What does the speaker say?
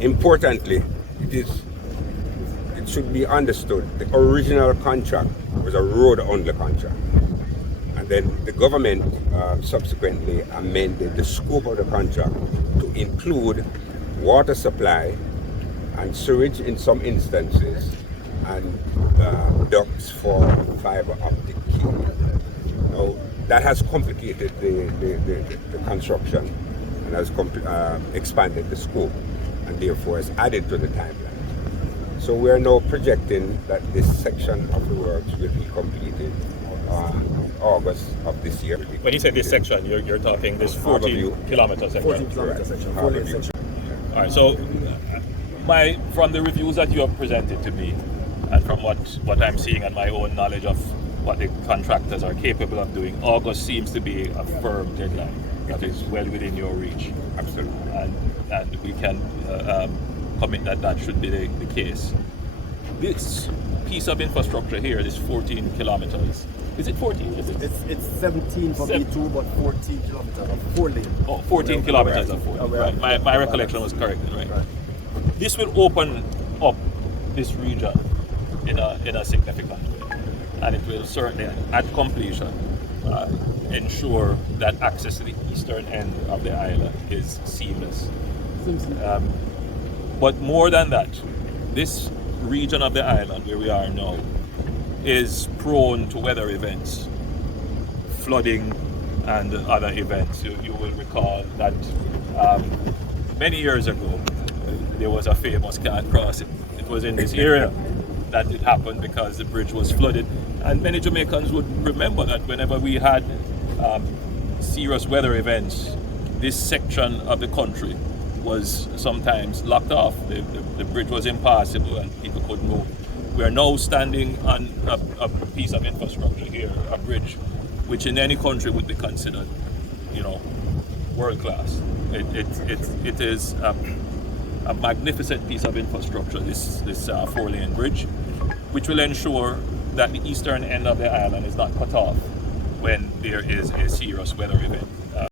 Importantly, it should be understood the original contract was a road-only contract. And then the government subsequently amended the scope of the contract to include water supply and sewage in some instances, and ducts for fiber optic cable. Now, that has complicated the construction and has expanded the scope, and therefore has added to the timeline. So we are now projecting that this section of the works will be completed August of this year. When you say this section, you're talking this 14 kilometer section. 14 kilometer section. 4-lane section. All right. So, from the reviews that you have presented to me, and from what I'm seeing and my own knowledge of what the contractors are capable of doing, August seems to be a firm deadline that is well within your reach. Absolutely. And we can commit that should be the case. This piece of infrastructure here, this 14 kilometers, is it 14? It's 17 for B2, but 14 kilometers of 4-lane. Oh, 14 kilometers of 4 lane. Right. My recollection was correct, right? This will open up this region in a significant way, and it will certainly, at completion, ensure that access to the eastern end of the island is seamless. But more than that, this region of the island where we are now is prone to weather events, flooding and other events. You will recall that many years ago there was a famous can't cross. It was in this area that it happened because the bridge was flooded, and many Jamaicans would remember that whenever we had serious weather events, this section of the country was sometimes locked off. The bridge was impassable and people couldn't move. We are now standing on a piece of infrastructure here, a bridge, which in any country would be considered, world class. It is a magnificent piece of infrastructure, this 4-lane bridge, which will ensure that the eastern end of the island is not cut off when there is a serious weather event.